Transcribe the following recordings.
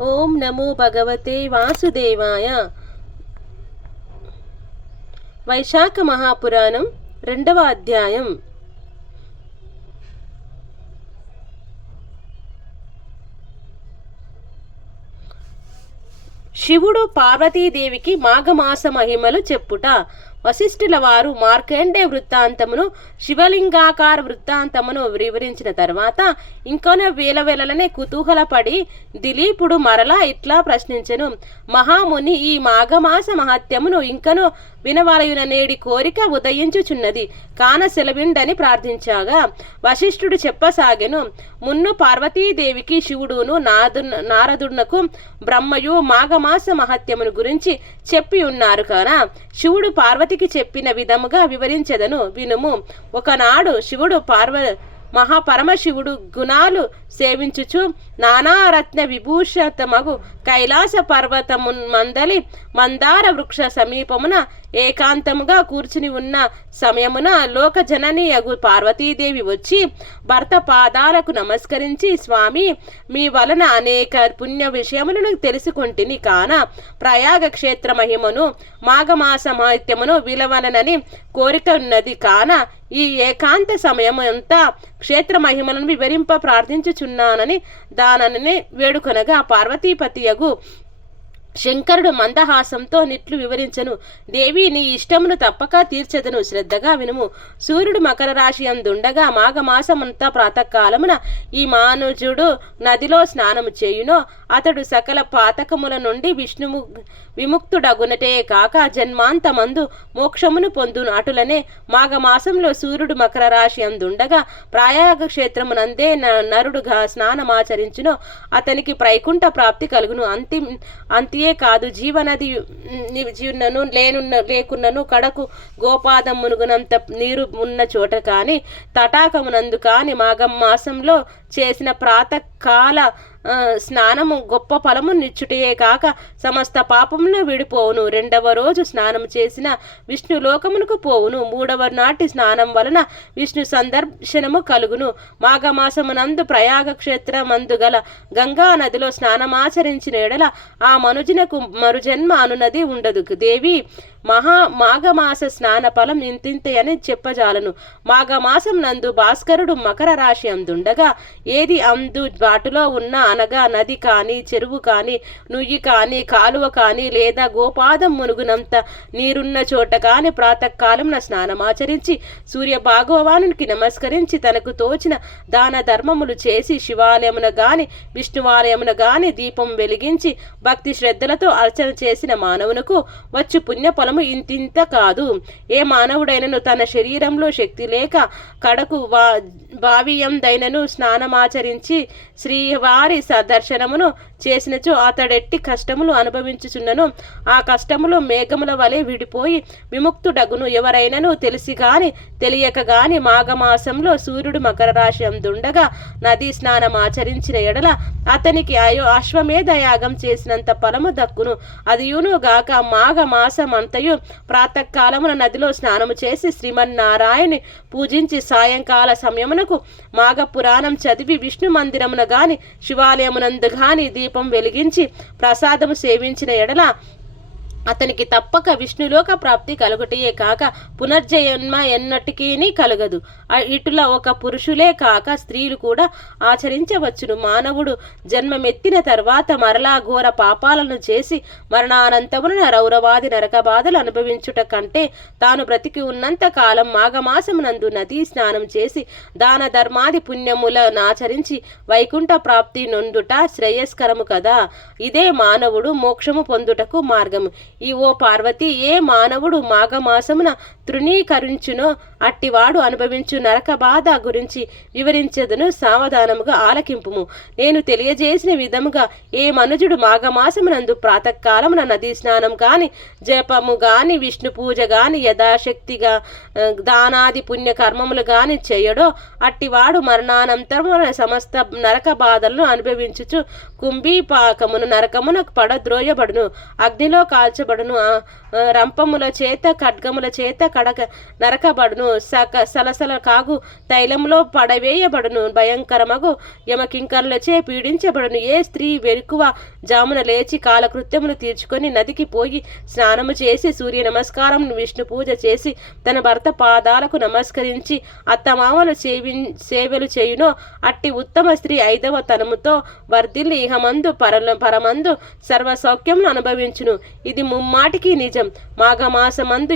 ఓం నమో భగవతే వాసుదేవాయ. వైశాఖ మహాపురాణం 2వ అధ్యాయం. శివుడు పార్వతీదేవికి మాఘమాస మహిమలు చెప్పుట. వశిష్ఠుల వారు మార్కండే వృత్తాంతమును, శివలింగాకార వృత్తాంతమును వివరించిన తర్వాత ఇంకొన వేలవేలనే కుతూహలపడి దిలీపుడు మరలా ఇట్లా ప్రశ్నించెను. మహాముని, ఈ మాఘమాస మహత్యమును ఇంకను వినవలయున నేడి కోరిక ఉదయించుచున్నది, కాన సెలవిండని ప్రార్థించాగా వశిష్ఠుడు చెప్పసాగెను. మున్ను పార్వతీదేవికి శివుడును నారదునకు బ్రహ్మయు మాఘమాస మహత్యమును గురించి చెప్పి ఉన్నారు కాన శివుడు పార్వతికి చెప్పిన విధముగా వివరించెదను వినుము. ఒకనాడు శివుడు మహాపరమశివుడు గుణాలు సేవించుచు నానారత్న విభూషితమగు కైలాస పర్వతము మందలి మందార వృక్ష సమీపమున ఏకాంతముగా కూర్చుని ఉన్న సమయమున లోకజనని అగు పార్వతీదేవి వచ్చి భర్త పాదాలకు నమస్కరించి, స్వామి, మీ వలన అనేక పుణ్య విషయములను తెలుసుకొంటిని కాన ప్రయాగ క్షేత్ర మహిమను మాఘమాస మహత్యమును విలవనని కోరిక ఉన్నది కాన ఈ ఏకాంత సమయము అంతా క్షేత్ర మహిమలను వివరింప ప్రార్థించుచున్నానని దానని వేడుకొనగా పార్వతీపతియగు శంకరుడు మందహాసంతో నిట్లు వివరించను. దేవి, నీ ఇష్టమును తప్పక తీర్చెదను, శ్రద్ధగా వినుము. సూర్యుడు మకర రాశి అందుండగా మాఘమాసమంతా ప్రాతకాలమున ఈ మానుజుడు నదిలో స్నానము చేయునో అతడు సకల పాతకముల నుండి విముక్తుడగునటే కాక జన్మాంతమందు మోక్షమును పొందును. అటులనే మాఘమాసంలో సూర్యుడు మకర రాశి అందుండగా ప్రయాగ క్షేత్రమునందే నరుడుగా స్నానమాచరించునో అతనికి వైకుంఠ ప్రాప్తి కలుగును. అంతియే కాదు, జీవనది లేకున్నను కడకు గోపాదం మునుగునంత నీరు ఉన్న చోట కాని తటాకమునందు కాని మాఘమాసంలో చేసిన ప్రాతకాల స్నానము గొప్ప ఫలము నిచ్చుటయే కాక సమస్త పాపమును విడిపోవును. 2వ రోజు స్నానం చేసిన విష్ణు లోకమునకు పోవును. 3వ నాటి స్నానం వలన విష్ణు సందర్శనము కలుగును. మాఘమాసమునందు ప్రయాగ క్షేత్రమందు గల గంగా నదిలో స్నానమాచరించిన ఎడల ఆ మనుజునకు మరుజన్మ అనునది ఉండదు. దేవి, మాఘమాస స్నాన ఫలం ఇంతింతయని చెప్పజాలను. మాఘమాసం నందు భాస్కరుడు మకర రాశి అందుండగా ఏది అందు బాటులో ఉన్న అనగా నది కాని చెరువు కాని నుయ్యి కాని కాలువ కాని లేదా గోపాదం మునుగునంత నీరున్న చోట కాని ప్రాతకాలంన స్నానమాచరించి సూర్య భాగవానునికి నమస్కరించి తనకు తోచిన దాన ధర్మములు చేసి శివాలయమున గాని విష్ణువాలయమున గాని దీపం వెలిగించి భక్తి శ్రద్ధలతో అర్చన చేసిన మానవునకు వచ్చు పుణ్య ఫలము ఇంతింత కాదు. ఏ మానవుడైనను తన శరీరంలో శక్తి లేక కడకు భావియందైనను స్నానమాచరించి శ్రీవారి దర్శనమును చేసినచో అతడెట్టి కష్టములు అనుభవించుచున్నను ఆ కష్టములు మేఘముల వలె విడిపోయి విముక్తుడగును. ఎవరైనను తెలిసి గాని తెలియక గాని మాఘమాసంలో సూర్యుడు మకర రాశి అందుండగా నదీ స్నానం ఆచరించిన ఎడల అతనికి అశ్వమేధ యాగం చేసినంత ఫలము దక్కును. అదియును గాక మాఘమాసం అంతయు ప్రాతకాలమున నదిలో స్నానము చేసి శ్రీమన్నారాయణి పూజించి సాయంకాల సమయమునకు మాఘపురాణం చదివి విష్ణు మందిరమున గాని శివాలయమునందు గాని దీపం వెలిగించి ప్రసాదము సేవించిన ఎడల అతనికి తప్పక విష్ణులోక ప్రాప్తి కలుగుటయే కాక పునర్జన్మ ఎన్నటికీ కలగదు. ఇటులా ఒక పురుషులే కాక స్త్రీలు కూడా ఆచరించవచ్చును. మానవుడు జన్మమెత్తిన తర్వాత మరలా ఘోర పాపాలను చేసి మరణానంతమున రౌరవాది నరక బాధలు అనుభవించుట కంటే తాను బ్రతికి ఉన్నంత కాలం మాఘమాసమునందు నదీ స్నానం చేసి దాన ధర్మాది పుణ్యములను ఆచరించి వైకుంఠ ప్రాప్తి నొందుట శ్రేయస్కరము కదా. ఇదే మానవుడు మోక్షము పొందుటకు మార్గము. ఓ పార్వతి, ఏ మానవుడు మాఘమాసమున తృణీకరించునో అట్టివాడు అనుభవించు నరక బాధ గురించి వివరించదును, సావధానముగా ఆలకింపుము. నేను తెలియజేసిన విధముగా ఏ మనుజుడు మాఘమాసమునందు ప్రాతకాలమున నదీ స్నానం గాని జపము గాని విష్ణు పూజ గాని యథాశక్తిగా దానాది పుణ్య కర్మములు గాని చేయడో అట్టివాడు మరణానంతరమున సమస్త నరక బాధలను అనుభవించుచు కుంభీపాకమును నరకమునకు పడద్రోయబడును, అగ్నిలో కాల్చబడును, రంపముల చేత ఖడ్గముల చేత నరకబడును, సలసల కాగు తైలంలో పడవేయబడును, భయంకరమగు యమకింకరులచే పీడించబడును. ఏ స్త్రీ వెరుకువ జామున లేచి కాలకృత్యములు తీర్చుకొని నదికి పోయి స్నానము చేసి సూర్య నమస్కారం విష్ణు పూజ చేసి తన భర్త పాదాలకు నమస్కరించి అత్తమామలు సేవలు చేయునో అట్టి ఉత్తమ స్త్రీ 5వ తనముతో వర్ధిల్లి ఇహమందు పరమందు సర్వ సౌఖ్యమును అనుభవించును. ఇది ముమ్మాటికి నిజం. మాఘమాసమందు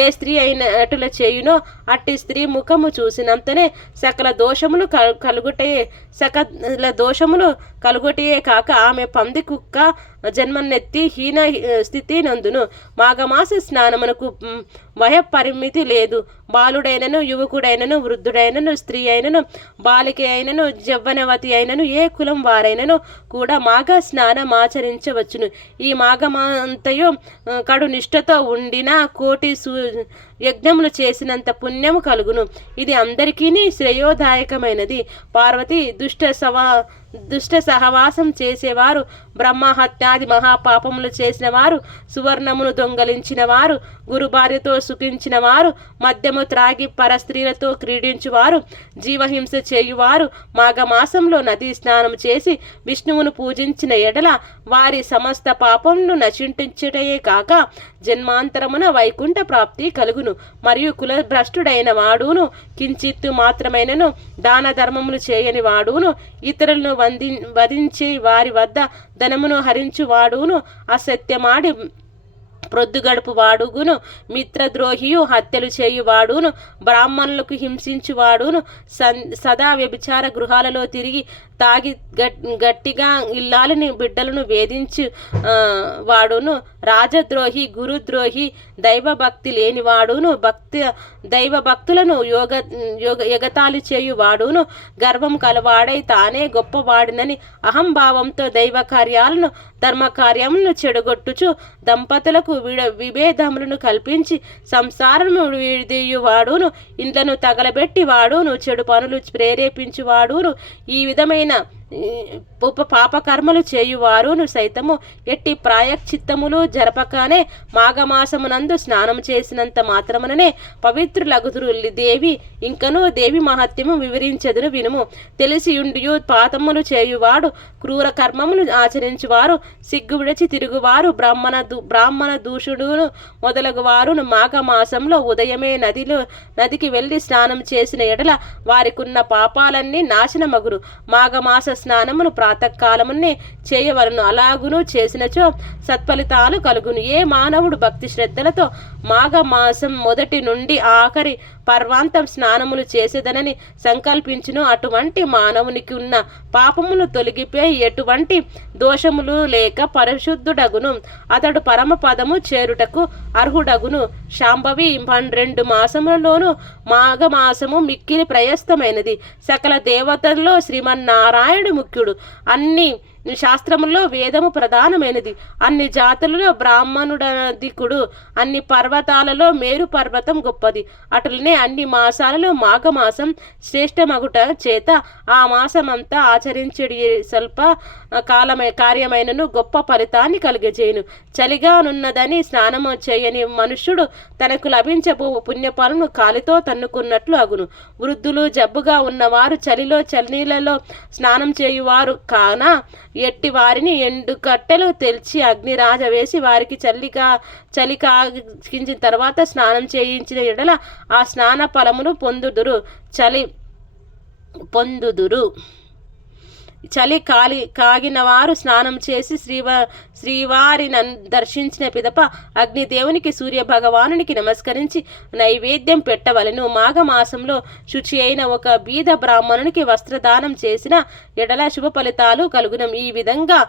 ఏ స్త్రీ అయిన అటుల చేయునో అట్టి స్త్రీ ముఖము చూసినంతనే సకల దోషములు కలుగుటయే కాక ఆమె పంది కుక్క జన్మనెత్తి హీన స్థితి నందును. మాఘమాస స్నానమునకు వయపరిమితి లేదు. బాలుడైనను, యువకుడైనను, వృద్ధుడైనను, స్త్రీ అయినను, బాలిక అయినను, యవ్వనవతి అయినను, ఏ కులం వారైనను కూడా మాఘ స్నానం ఆచరించవచ్చును. ఈ మాఘమంతయు కడు నిష్ఠతో ఉండిన కోటి యజ్ఞములు చేసినంత పుణ్యము కలుగును. ఇది అందరికీ శ్రేయోదాయకమైనది. పార్వతి దుష్ట సహవాసం చేసేవారు, బ్రహ్మహత్యాది మహాపాపములు చేసిన వారు, సువర్ణమును దొంగలించిన వారు, గురు భార్యతో సుఖించిన వారు, మద్యము త్రాగి పరస్త్రీలతో క్రీడించువారు, జీవహింస చేయువారు మాఘమాసంలో నదీ స్నానం చేసి విష్ణువును పూజించిన ఎడల వారి సమస్త పాపములను నశించుటయే కాక జన్మాంతరమున వైకుంఠ ప్రాప్తి కలుగును. మరియు కులభ్రష్టుడైన వాడును, కించిత్తు మాత్రమైనను దాన ధర్మములు చేయని వాడును, ఇతరులను వధించి వారి వద్ద ధనమును హరించు వాడును, అసత్యమాడి ప్రొద్దుగడుపు వాడుగును, మిత్రద్రోహియు, హత్యలు చేయువాడును, బ్రాహ్మణులకు హింసించువాడును, సదా వ్యభిచార గృహాలలో తిరిగి తాగి గట్టిగా ఇల్లాలని బిడ్డలను వేధించు వాడును, రాజద్రోహి, గురుద్రోహి, దైవభక్తి లేనివాడును, దైవభక్తులను ఎగతాళి చేయువాడును, గర్వం కలవాడై తానే గొప్పవాడినని అహంభావంతో దైవ కార్యాలను ధర్మకార్యములను చెడగొట్టుచు దంపతులకు విభేదములను కల్పించి సంసారము విడిదీయువాడును, ఇండ్లను తగలబెట్టి వాడును, చెడు పనులు ప్రేరేపించువాడును, ఈ విధమైన పాపకర్మలు చేయువారును సైతము ఎట్టి ప్రాయశ్చిత్తములు జరపకనే మాఘమాసమునందు స్నానం చేసినంత మాత్రముననే పవిత్రులగుదురు. దేవి ఇంకనూ దేవి మహత్యము వివరించెదరు వినుము. తెలిసియుండియు పాతములు చేయువాడు, క్రూర కర్మములు ఆచరించువారు, సిగ్గు విడిచి తిరుగువారు, బ్రాహ్మణ దూషుడును మొదలగు వారును మాఘమాసంలో ఉదయమే నదికి వెళ్ళి స్నానం చేసిన ఎడల వారికున్న పాపాలన్నీ నాశనమగురు. మాఘమాస స్నానమును ప్రాతకాలమునే చేయవలను. అలాగును చేసినచో సత్ఫలితాలు కలుగును. ఏ మానవుడు భక్తి శ్రద్ధలతో మాఘమాసం మొదటి నుండి ఆఖరి పర్వాంతం స్నానములు చేసేదనని సంకల్పించును అటువంటి మానవునికి ఉన్న పాపములు తొలగిపోయి ఎటువంటి దోషములు లేక పరిశుద్ధుడగును. అతడు పరమ పదము చేరుటకు అర్హుడగును. శాంభవి 12 మాసములలోనూ మాఘమాసము మిక్కిలి ప్రయస్తమైనది. సకల దేవతల్లో శ్రీమన్నారాయణుడు ముఖ్యుడు. అన్ని శాస్త్రముల్లో వేదము ప్రధానమైనది. అన్ని జాతులలో బ్రాహ్మణుడధికుడు. అన్ని పర్వతాలలో మేరు పర్వతం గొప్పది. అటులనే అన్ని మాసాలలో మాఘమాసం శ్రేష్టమగుట చేత ఆ మాసమంతా ఆచరించడి స్వల్ప కార్యమైనను గొప్ప ఫలితాన్ని కలిగజేయును. చలిగానున్నదని స్నానము చేయని మనుష్యుడు తనకు లభించబో పుణ్యఫలను కాలితో తన్నుకున్నట్లు అగును. వృద్ధులు, జబ్బుగా ఉన్నవారు చలినీళ్ళలో స్నానం చేయువారు కాన ఎట్టి వారిని ఎండు కట్టెలు తెల్చి అగ్నిరాజ వేసి వారికి చలి కాగించిన తర్వాత స్నానం చేయించిన ఎడల ఆ స్నాన ఫలమును పొందుదురు. చలి కాగిన వారు స్నానం చేసి శ్రీవారిని దర్శించిన పిదప అగ్నిదేవునికి సూర్య భగవానునికి నమస్కరించి నైవేద్యం పెట్టవలెను. మాఘమాసంలో శుచి అయిన ఒక బీద బ్రాహ్మణునికి వస్త్రదానం చేసిన ఎడల శుభ ఫలితాలు కలుగును. ఈ విధంగా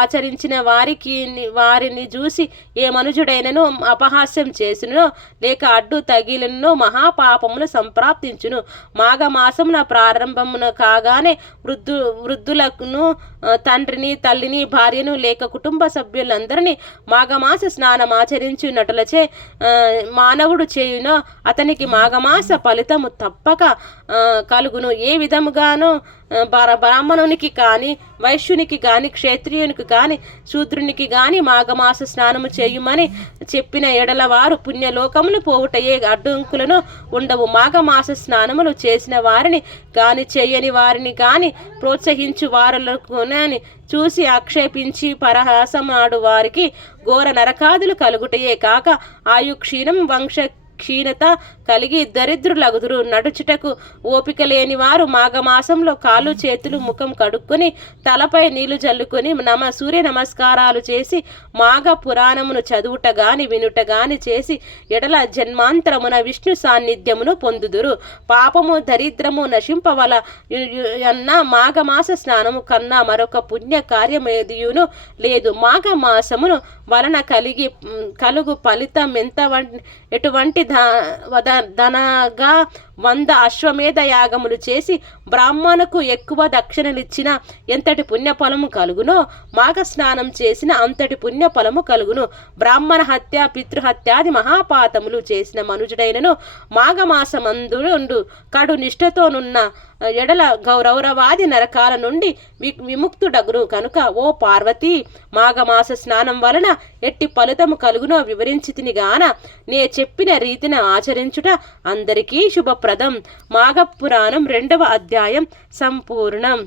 ఆచరించిన వారిని చూసి ఏ మనుజుడైనను అపహాస్యం చేసినో లేక అడ్డు తగిలినో మహాపాపములు సంప్రాప్తించును. మాఘమాసమున ప్రారంభమున కాగానే వృద్ధులను, తండ్రిని, తల్లిని, భార్యను లేక కుటుంబ సభ్యులందరినీ మాఘమాస స్నానం ఆచరించినట్లచే మానవుడు చేయునో అతనికి మాఘమాస ఫలితము తప్పక కలుగును. ఏ విధముగానో బ్రాహ్మణునికి కానీ, వైశ్యునికి కానీ, క్షత్రియునికి కానీ, శూద్రునికి కానీ మాఘమాస స్నానము చేయుమని చెప్పిన ఎడల వారు పుణ్యలోకములు పోవుటయే అడ్డంకులను ఉండవు. మాఘమాస స్నానములు చేసిన వారిని కానీ, చేయని వారిని కానీ ప్రోత్సహించు వారులకు చూసి ఆక్షేపించి పరహాసమాడు వారికి ఘోర నరకాదులు కలుగుటయే కాక ఆయుక్షీణం, వంశ క్షీణత కలిగి దరిద్రులగుదురు. నడుచుటకు ఓపిక లేని వారు మాఘమాసంలో కాళ్ళు చేతులు ముఖం కడుక్కొని తలపై నీళ్లు జల్లుకొని సూర్య నమస్కారాలు చేసి మాఘ పురాణమును చదువుట గాని వినుట గాని చేసి ఎడల జన్మాంతరమున విష్ణు సాన్నిధ్యమును పొందుదురు. పాపము దరిద్రము నశింపవల అన్న మాఘమాస స్నానము కన్నా మరొక పుణ్య కార్యమేదియును లేదు. మాఘమాసమును వలన కలుగు ఫలితం ఎటువంటి ధనగా 100 అశ్వమేధ యాగములు చేసి బ్రాహ్మణుకు ఎక్కువ దక్షిణలిచ్చిన ఎంతటి పుణ్యఫలము కలుగునో మాఘ స్నానం చేసిన అంతటి పుణ్యఫలము కలుగును. బ్రాహ్మణ హత్య, పితృహత్యాది మహాపాతములు చేసిన మనుజుడైనను మాఘమాసమందు కడు నిష్ఠతోనున్న ఎడల గౌరవవాది నరకాల నుండి విముక్తుడగును. కనుక ఓ పార్వతి, మాఘమాస స్నానం వలన ఎట్టి ఫలితము కలుగునో వివరించితిని గాన నే చెప్పిన రీతిని ఆచరించుట అందరికీ శుభప్రదం. మాఘపురాణం 2వ అధ్యాయం సంపూర్ణం.